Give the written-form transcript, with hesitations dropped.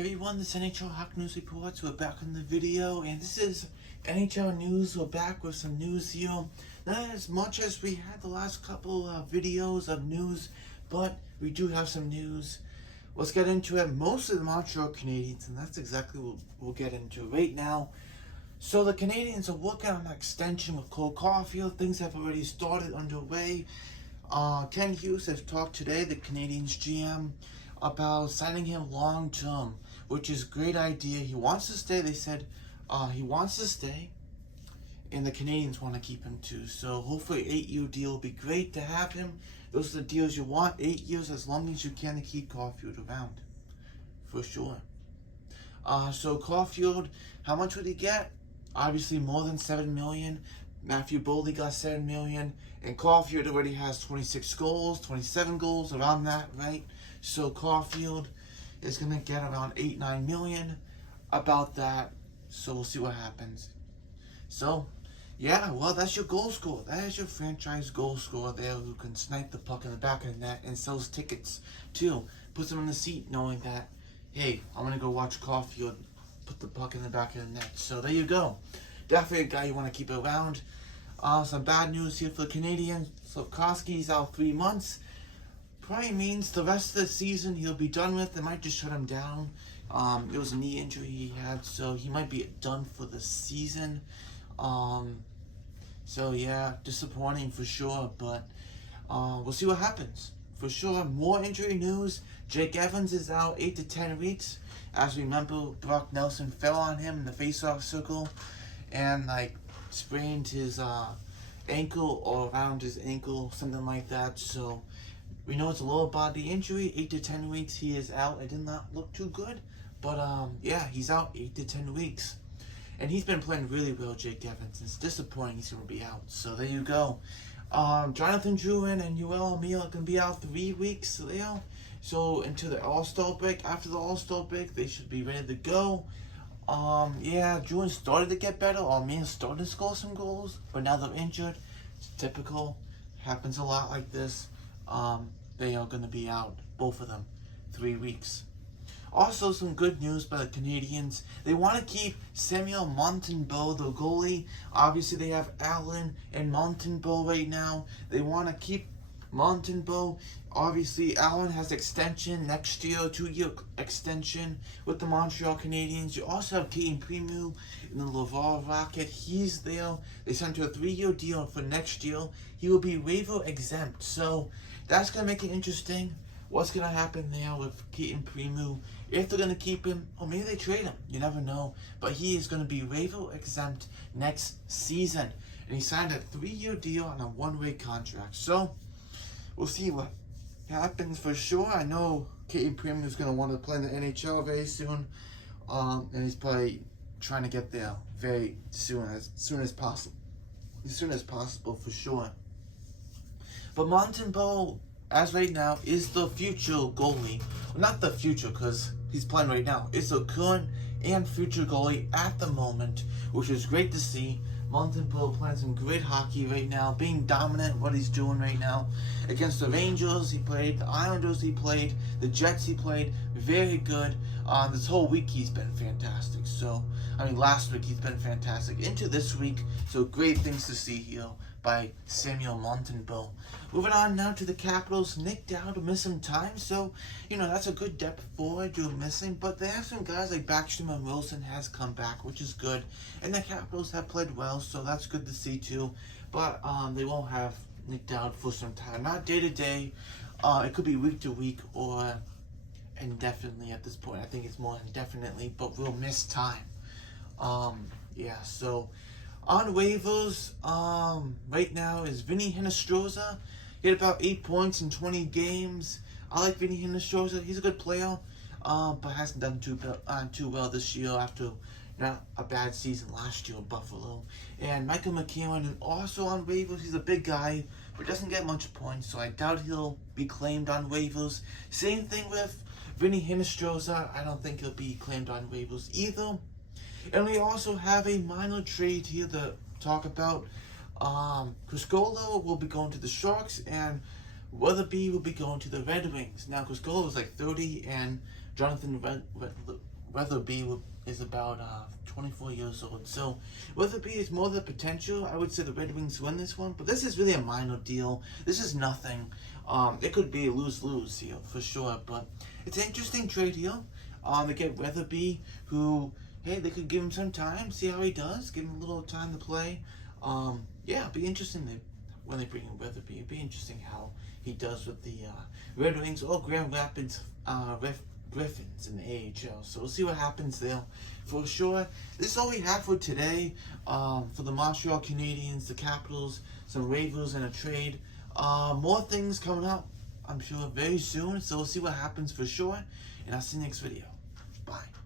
Hey everyone, this is NHL Hockey News Reports. We're back on the video, and this is NHL News. We're back with some news here. Not as much as we had the last couple videos of news, but we do have some news. Let's get into it. Most of the Montreal Canadiens, and that's exactly what we'll get into right now. So the Canadiens are working on an extension with Cole Caulfield. Things have already started underway. Ken Hughes has talked today, the Canadiens GM, about signing him long term, which is a great idea. He wants to stay. They said he wants to stay, and the Canadiens want to keep him too. So hopefully 8-year deal will be great to have him. Those are the deals you want, 8 years, as long as you can, to keep Caulfield around, for sure. So Caulfield, how much would he get? Obviously more than $7 million. Matthew Boldy got $7 million, and Caulfield already has 26 goals, 27 goals, around that, right? So Caulfield is going to get around $8-9 million, about that. So we'll see what happens. So, yeah, well, that's your goal scorer. That is your franchise goal scorer there, who can snipe the puck in the back of the net and sells tickets too. Puts them in the seat knowing that, hey, I'm going to go watch Caulfield put the puck in the back of the net. So there you go. Definitely a guy you want to keep around. Some bad news here for the Canadiens. Slafkovsky's out 3 months. Probably means the rest of the season he'll be done with. They might just shut him down. It was a knee injury he had, so he might be done for the season. So yeah, disappointing for sure, but we'll see what happens. For sure, more injury news. Jake Evans is out 8 to 10 weeks. As we remember, Brock Nelson fell on him in the face-off circle and sprained his ankle, or around his ankle, something like that. So we know it's a lower body injury. 8 to 10 weeks he is out. It did not look too good, but yeah, he's out 8 to 10 weeks. And he's been playing really well, Jake Evans. It's disappointing he's going to be out. So there you go. Jonathan Drouin and Armia are going to be out 3 weeks there. So into the All-Star break. After the All-Star break, they should be ready to go. Yeah, Drouin started to get better. Armia started to score some goals, but now they're injured. It's typical. Happens a lot like this. They are going to be out, both of them, 3 weeks. Also, some good news by the Canadiens. They want to keep Samuel Montembeault, the goalie. Obviously, they have Allen and Montembeault right now. They want to keep Montembeault. Obviously, Allen has extension next year, 2-year extension with the Montreal Canadiens. You also have Cayden Primeau in the Laval Rocket. He's there. They signed to a 3-year deal for next year. He will be waiver exempt. So that's going to make it interesting. What's going to happen there with Cayden Primeau? If they're going to keep him, or maybe they trade him. You never know. But he is going to be waiver exempt next season. And he signed a 3-year deal on a 1-way contract. So we'll see what happens for sure. I know Cayden Primeau is going to want to play in the NHL very soon. And he's probably trying to get there very soon as possible. As soon as possible, for sure. But Montembeault, as right now, is the future goalie. Well, not the future, because he's playing right now. It's the current and future goalie at the moment, which is great to see. Montembeault playing some great hockey right now, being dominant what he's doing right now. Against the Rangers he played, the Islanders he played, the Jets he played, very good. This whole week he's been fantastic. So, last week he's been fantastic. Into this week, so great things to see here by Samuel Montembeault. Moving on now to the Capitals. Nick Dowd missed some time, so that's a good depth forward you're missing. But they have some guys like Backstrom and Wilson has come back, which is good. And the Capitals have played well, so that's good to see too. But they won't have Nick Dowd for some time, not day to day. It could be week to week or indefinitely at this point. I think it's more indefinitely, but we'll miss time. Yeah, so on waivers, right now is Vinny Hinostroza. He had about 8 points in 20 games. I like Vinny Hinostroza. He's a good player, but hasn't done too well this year after not a bad season last year in Buffalo. And Michael McEwen is also on waivers. He's a big guy, but doesn't get much points, so I doubt he'll be claimed on waivers. Same thing with Vinny Hinostroza. I don't think he'll be claimed on waivers either. And we also have a minor trade here to talk about. Criscolo will be going to the Sharks, and Weatherby will be going to the Red Wings. Now, Criscolo is like 30, and Jonathan Weatherby is about 24 years old. So Weatherby is more the potential. I would say the Red Wings win this one, but this is really a minor deal. This is nothing. It could be a lose-lose here for sure, but it's an interesting trade here. They get Weatherby, who, hey, they could give him some time, see how he does, give him a little time to play. Yeah, it'll be interesting when they bring in Weatherby. It'll be interesting how he does with the Red Wings or Grand Rapids Griffins in the AHL. So we'll see what happens there for sure. This is all we have for today. For the Montreal Canadiens, the Capitals, some Ravens, and a trade. More things coming up, I'm sure, very soon. So we'll see what happens for sure. And I'll see you next video. Bye.